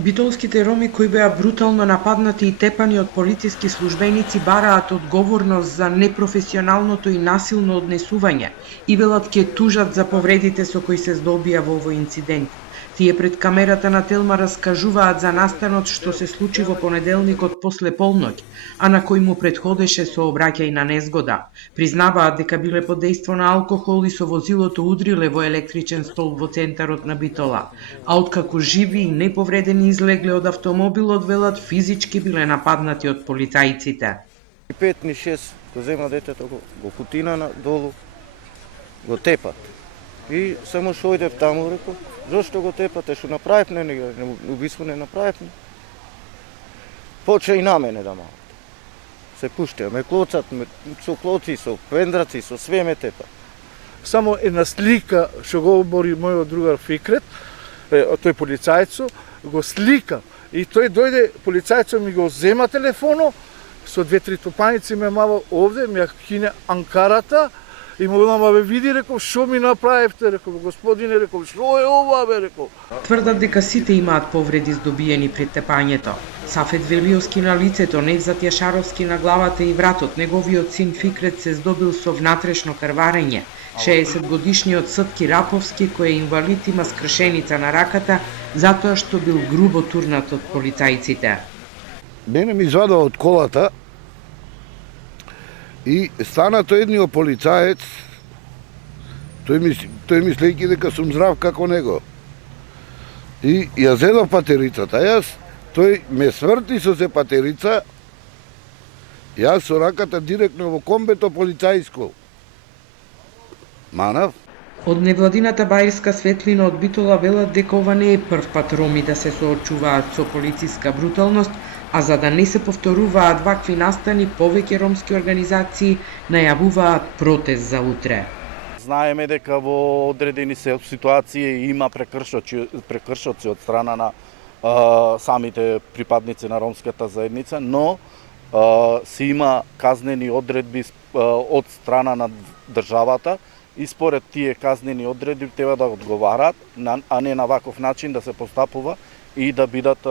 Битолските роми кои беа брутално нападнати и тепани од полициски службеници бараат одговорност за непрофесионалното и насилно однесување и велат ќе тужат за повредите со кои се здобија во овој инцидент. Тие пред камерата на Телма раскажуваат за настанот што се случи во понеделникот после полноќ, а на кој му предходеше сообраќајна незгода. Признаваат дека биле под дејство на алкохол и со возилото удриле во електричен столб во центарот на Битола, а откако живи и неповредени излегле од автомобилот, велат физички биле нападнати од полицајците. 5 ни 6 го зема детето, го кутина надолу, го тепат. И само што ојдев таму, реков, зошто го тепате, што направивме, убиство не направивме. Поче и на мене да малат. Се пуштија, ме клоцат, со клоци, со пендраци, со све ме тепат. Само една слика што го обори мојот другар Фикрет, тој полицајцо, го слика. И тој дојде, полицајцо ми го зема телефоно, со 2-3 топаници ме мава овде, ми ја кине анкарата, и му велам, бе, види, реков, шо ми направивте, реков, господине, реков, шо е ова, бе, реков. Тврдат дека сите имаат повреди здобиени пред тепањето. Сафет Велиовски на лицето, Невзат Јашаровски на главата и вратот, неговиот син Фикрет се здобил со внатрешно крварење. 60-годишниот Сртки Раповски, кој е инвалид, има скршеница на раката, затоа што бил грубо турнат од полицајците. Мене ми извадаа од колата и стана тој едниот полицаец, тој мислејќи дека сум здрав како него. И ја зедов патерицата, тој ме сврти со се патерица, јас со раката директно во комбето полицајско. Манав. Од невладината Баирска светлина од Битола велат дека ова не е прв пат роми да се соочуваат со полициска бруталност, а за да не се повторуваат вакви настани, повеќе ромски организации најавуваат протест за утре. Знаеме дека во одредени ситуации има прекршоци од страна на самите припадници на ромската заедница, но се има казнени одредби од страна на државата и според тие казнени одредби треба да одговараат, а не на ваков начин да се постапува и да бидат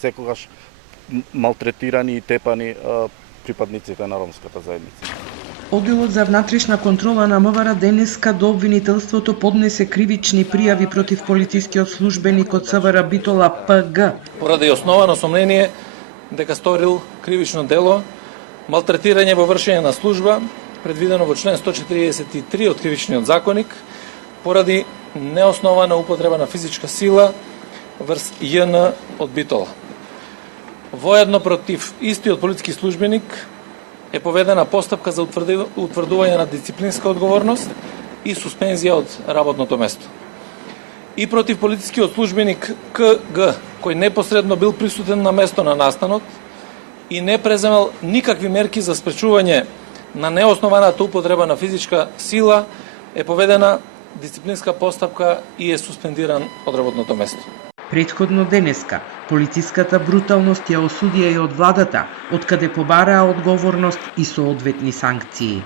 секогаш малтретирани и тепани припадниците на ромската заедница. Одделот за внатрешна контрола на МВР денеска до обвинителството поднесе кривични пријави против полицискиот службеник од СВР Битола ПГ. Поради основано сомнение дека сторил кривично дело, малтретирање во вршење на служба, предвидено во член 143 од Кривичниот законник, поради неоснована употреба на физичка сила врз ЈН од Битола. Воедно против истиот полициски службеник е поведена постапка за утврдување на дисциплинска одговорност и суспензија од работното место. И против полицискиот службеник КГ, кој непосредно бил присутен на место на настанот и не преземал никакви мерки за спречување на неоснованата употреба на физичка сила, е поведена дисциплинска постапка и е суспендиран од работното место. Претходно денеска, полициската бруталност ја осудија и од владата, откаде побараа одговорност и соодветни санкции.